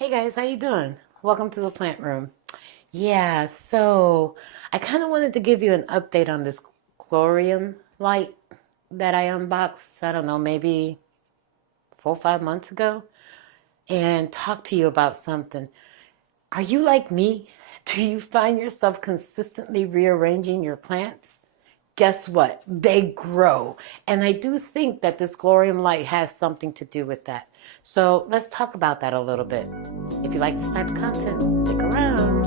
Hey guys, how you doing? Welcome to the plant room. Yeah, so I kind of wanted to give you an update on this Glowrium light that I unboxed, I don't know, maybe 4 or 5 months ago, and talk to you about something. Are you like me? Do you find yourself consistently rearranging your plants? Guess what? They grow. And I do think that this Glowrium light has something to do with that. So let's talk about that a little bit. If you like this type of content, stick around.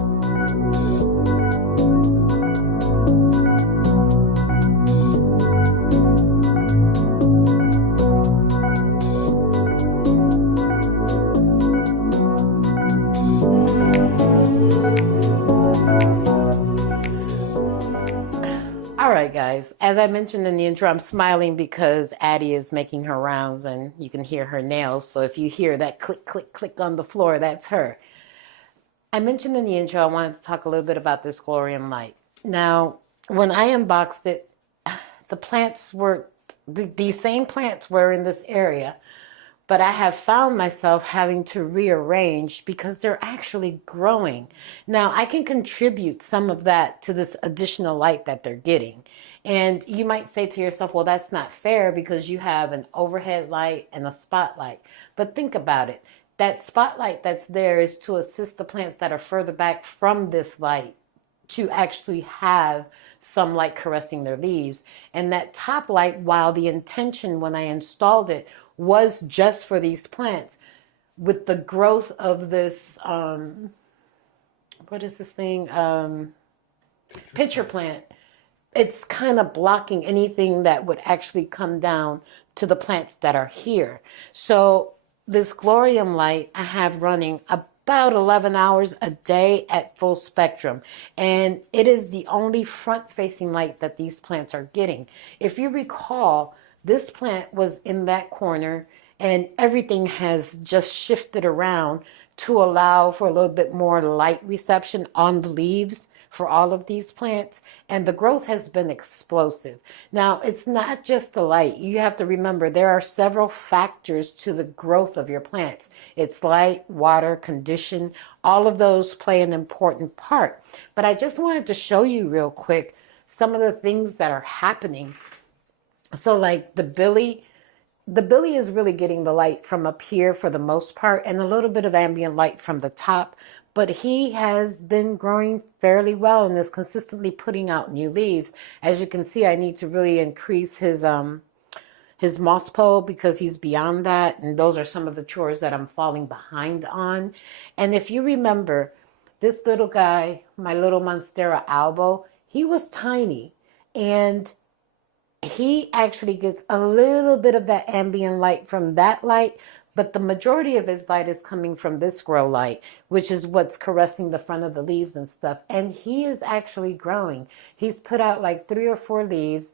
All right, guys. As I mentioned in the intro, I'm smiling because Addie is making her rounds and you can hear her nails. So if you hear that click, click, click on the floor, that's her. I mentioned in the intro, I wanted to talk a little bit about this Glowrium light. Now, when I unboxed it, the plants were, these same plants were in this area, but I have found myself having to rearrange because they're actually growing. Now, I can contribute some of that to this additional light that they're getting. And you might say to yourself, well, that's not fair because you have an overhead light and a spotlight. But think about it. That spotlight that's there is to assist the plants that are further back from this light to actually have some light caressing their leaves. And that top light, while the intention when I installed it was just for these plants, with the growth of this, what is this thing? Pitcher plant. It's kind of blocking anything that would actually come down to the plants that are here. So this Glowrium light I have running about 11 hours a day at full spectrum. And it is the only front-facing light that these plants are getting. If you recall, this plant was in that corner and everything has just shifted around to allow for a little bit more light reception on the leaves for all of these plants, and the growth has been explosive. Now, it's not just the light. You have to remember there are several factors to the growth of your plants. It's light, water, condition, all of those play an important part. But I just wanted to show you real quick some of the things that are happening. So like the Billy is really getting the light from up here for the most part and a little bit of ambient light from the top, but he has been growing fairly well and is consistently putting out new leaves. As you can see, I need to really increase his moss pole because he's beyond that, and those are some of the chores that I'm falling behind on. And if you remember, this little guy, my little Monstera albo, he was tiny, and he actually gets a little bit of that ambient light from that light, but the majority of his light is coming from this grow light, which is what's caressing the front of the leaves and stuff. And he is actually growing. He's put out like 3 or 4 leaves.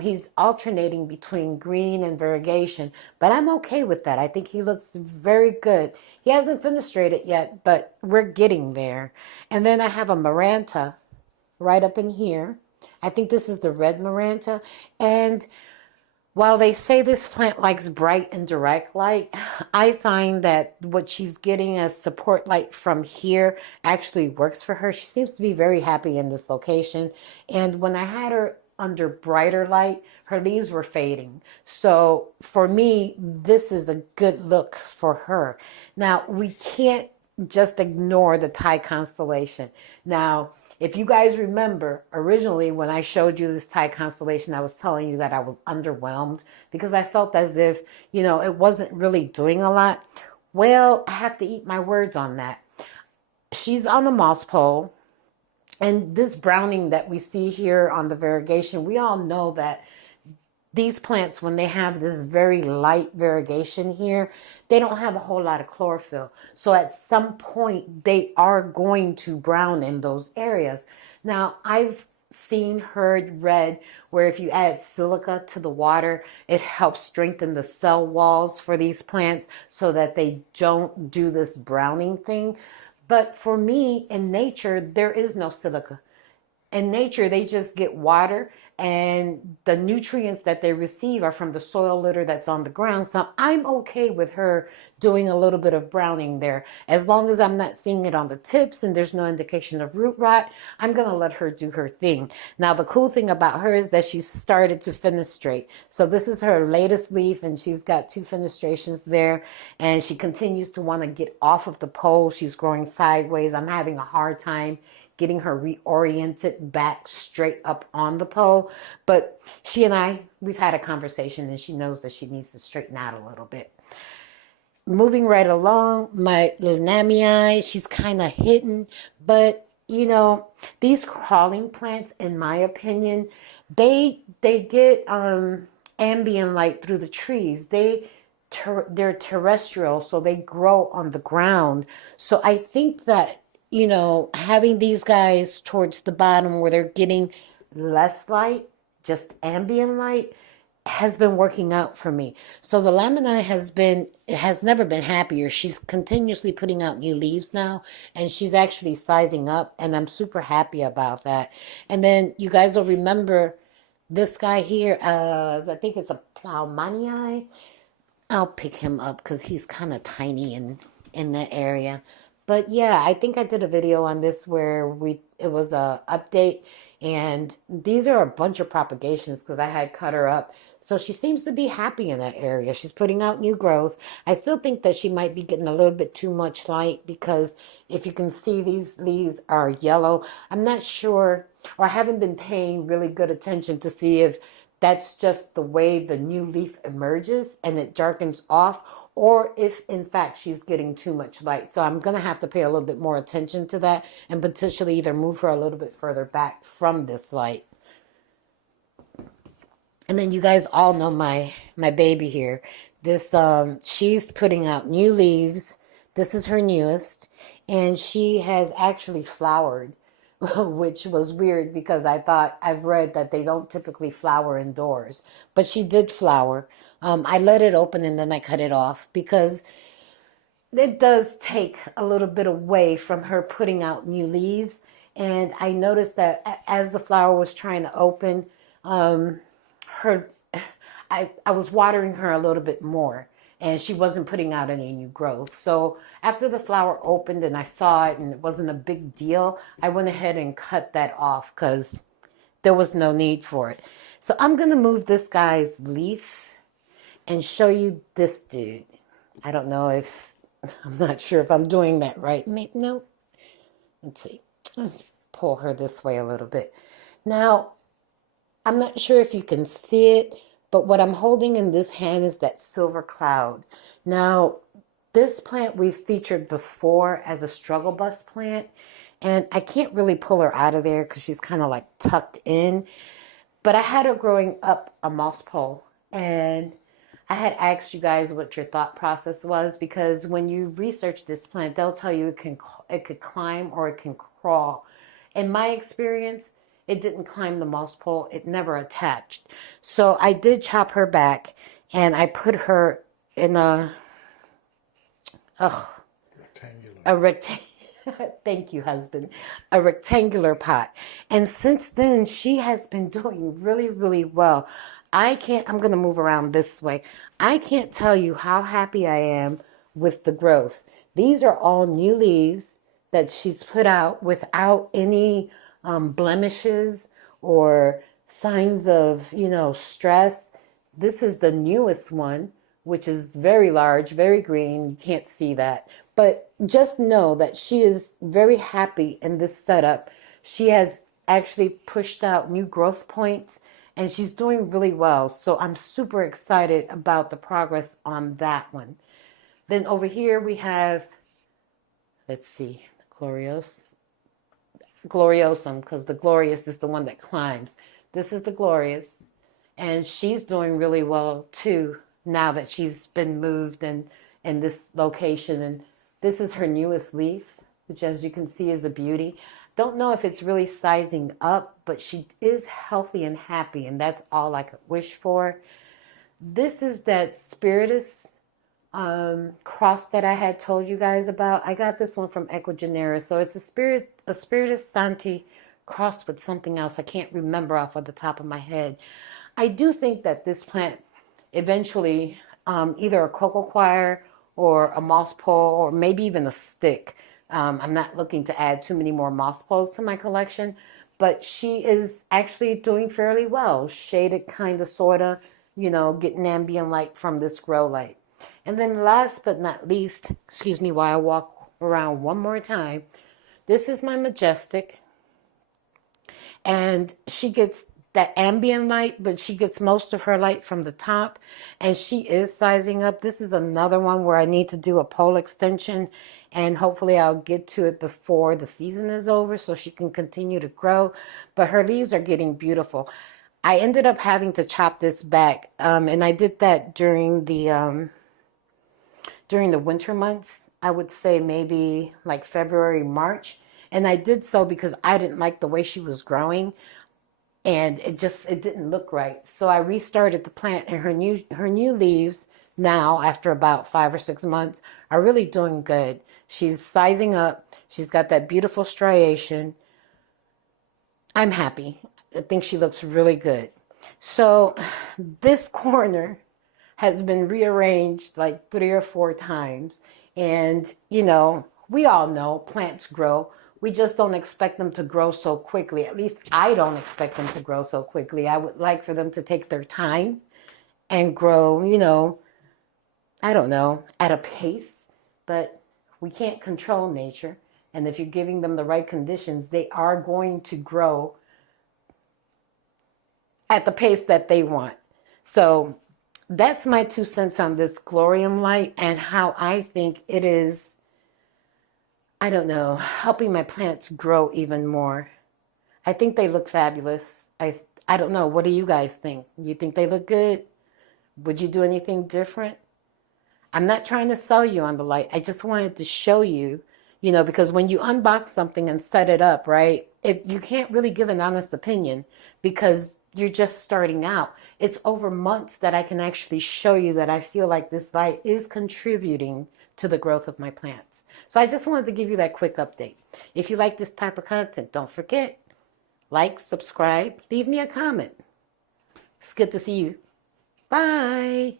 He's alternating between green and variegation, but I'm okay with that. I think he looks very good. He hasn't fenestrated yet, but we're getting there. And then I have a Maranta right up in here. I think this is the red Maranta. And while they say this plant likes bright and direct light, I find that what she's getting as support light from here actually works for her. She seems to be very happy in this location. And when I had her under brighter light, her leaves were fading. So for me, this is a good look for her. Now, we can't just ignore the Thai constellation. Now, if you guys remember, originally when I showed you this Thai constellation, I was telling you that I was underwhelmed because I felt as if, it wasn't really doing a lot. Well, I have to eat my words on that. She's on the moss pole, and this browning that we see here on the variegation, we all know that these plants, when they have this very light variegation here, they don't have a whole lot of chlorophyll. So at some point, they are going to brown in those areas. Now, I've heard read where if you add silica to the water, it helps strengthen the cell walls for these plants so that they don't do this browning thing. But for me, in nature, there is no silica. In nature, they just get water and the nutrients that they receive are from the soil litter that's on the ground. So I'm okay with her doing a little bit of browning there. As long as I'm not seeing it on the tips and there's no indication of root rot, I'm going to let her do her thing. Now, the cool thing about her is that she's started to fenestrate. So this is her latest leaf, and she's got 2 fenestrations there, and she continues to want to get off of the pole. She's growing sideways. I'm having a hard time getting her reoriented back straight up on the pole. But she and we've had a conversation, and she knows that she needs to straighten out a little bit. Moving right along, my little Namii, she's kind of hidden, but you know, these crawling plants, in my opinion, they get ambient light through the trees. They're terrestrial, so they grow on the ground. So I think that, you know, having these guys towards the bottom where they're getting less light, just ambient light, has been working out for me. So the lamini has never been happier. She's continuously putting out new leaves now, and she's actually sizing up, and I'm super happy about that. And then you guys will remember this guy here, I think it's a Plowmanii. I'll pick him up because he's kind of tiny in that area. But yeah, I think I did a video on this where it was a update, and these are a bunch of propagations because I had cut her up. So she seems to be happy in that area. She's putting out new growth. I still think that she might be getting a little bit too much light because if you can see, these leaves are yellow. I'm not sure, or I haven't been paying really good attention to see if that's just the way the new leaf emerges and it darkens off, or if in fact she's getting too much light. So I'm going to have to pay a little bit more attention to that and potentially either move her a little bit further back from this light. And then you guys all know my baby here. This she's putting out new leaves. This is her newest, and she has actually flowered, which was weird because I've read that they don't typically flower indoors, but she did flower. I let it open and then I cut it off because it does take a little bit away from her putting out new leaves. And I noticed that as the flower was trying to open, I was watering her a little bit more, and she wasn't putting out any new growth. So after the flower opened and I saw it and it wasn't a big deal, I went ahead and cut that off because there was no need for it. So I'm going to move this guy's leaf and show you this dude. I don't know if, I'm not sure if I'm doing that right. Maybe, no. Let's see. Let's pull her this way a little bit. Now, I'm not sure if you can see it, but what I'm holding in this hand is that silver cloud. Now, this plant we've featured before as a struggle bus plant, and I can't really pull her out of there because she's kind of like tucked in. But I had her growing up a moss pole, and I had asked you guys what your thought process was, because when you research this plant, they'll tell you it could climb or it can crawl. In my experience, it didn't climb the moss pole. It never attached. So I did chop her back, and I put her in a rectangular. Thank you, husband. A rectangular pot. And since then, she has been doing really, really well. I'm going to move around this way. I can't tell you how happy I am with the growth. These are all new leaves that she's put out without any blemishes or signs of, stress. This is the newest one, which is very large, very green. You can't see that. But just know that she is very happy in this setup. She has actually pushed out new growth points, and she's doing really well. So I'm super excited about the progress on that one. Then over here we have, let's see, Gloriosum, because the Glorious is the one that climbs. This is the Glorious, and she's doing really well too now that she's been moved in this location. And this is her newest leaf, which as you can see is a beauty. Don't know if it's really sizing up, but she is healthy and happy, and that's all I could wish for. This is that Spiritus cross that I had told you guys about. I got this one from Equigenera. So it's a Spiritus Santi crossed with something else. I can't remember off of the top of my head. I do think that this plant eventually, either a cocoa coir or a moss pole or maybe even a stick. I'm not looking to add too many more moss poles to my collection, but she is actually doing fairly well. Shaded kind of, sort of, you know, getting ambient light from this grow light. And then last but not least, excuse me while I walk around one more time, this is my Majestic. And she gets that ambient light, but she gets most of her light from the top, and she is sizing up. This is another one where I need to do a pole extension, and hopefully I'll get to it before the season is over so she can continue to grow. But her leaves are getting beautiful. I ended up having to chop this back, and I did that during the winter months. I would say maybe like February, March. And I did so because I didn't like the way she was growing, and it didn't look right. So I restarted the plant, and her new leaves now, after about 5 or 6 months, are really doing good. She's sizing up. She's got that beautiful striation. I'm happy. I think she looks really good. So this corner has been rearranged like 3 or 4 times. And, you know, we all know plants grow. We just don't expect them to grow so quickly. At least I don't expect them to grow so quickly. I would like for them to take their time and grow, you know, I don't know, at a pace. But we can't control nature. And if you're giving them the right conditions, they are going to grow at the pace that they want. So that's my 2 cents on this Glowrium light and how I think it is, I don't know, helping my plants grow even more. I think they look fabulous. I don't know. What do you guys think? You think they look good? Would you do anything different? I'm not trying to sell you on the light. I just wanted to show you, you know, because when you unbox something and set it up, right, you can't really give an honest opinion because you're just starting out. It's over months that I can actually show you that I feel like this light is contributing to the growth of my plants. So I just wanted to give you that quick update. If you like this type of content, don't forget, like, subscribe, leave me a comment. It's good to see you. Bye.